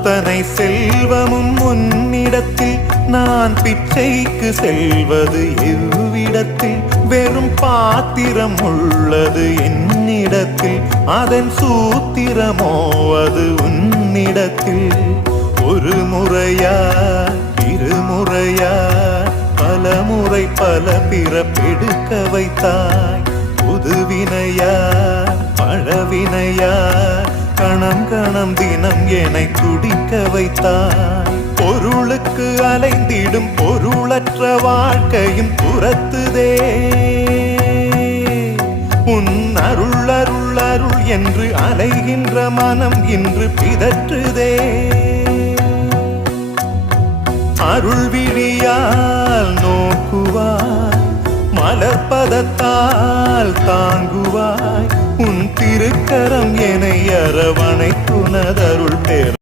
அத்தனை செல்வமும் உன்னிடத்தில் நான் பிச்சைக்கு செல்வது எவ்விடத்தில் வெறும் பாத்திரம் உள்ளது என்னிடத்தில் அதன் சூத்திரமோ அது உன்னிடத்தில் ஒரு முறையா இருமுறையா பல முறை பல பிறப்பெடுக்க வைத்தாய் புதுவினையா பழவினையா கணம் கணம் தினம் என்னை துடிக்க வைத்தாய் பொருளுக்கு அலைந்திடும் பொருளற்ற வாழ்க்கையும் புறத்துதே உன் அருள் அருள் அருள் என்று அலைகின்ற மனம் இன்று பிதற்றுதே அருள் விழியால் நோக்குவாய் மலர்பதத்தால் தாங்குவாய் உன் திருக்கரம் என்னை அரவணைத்துனதருள் பெற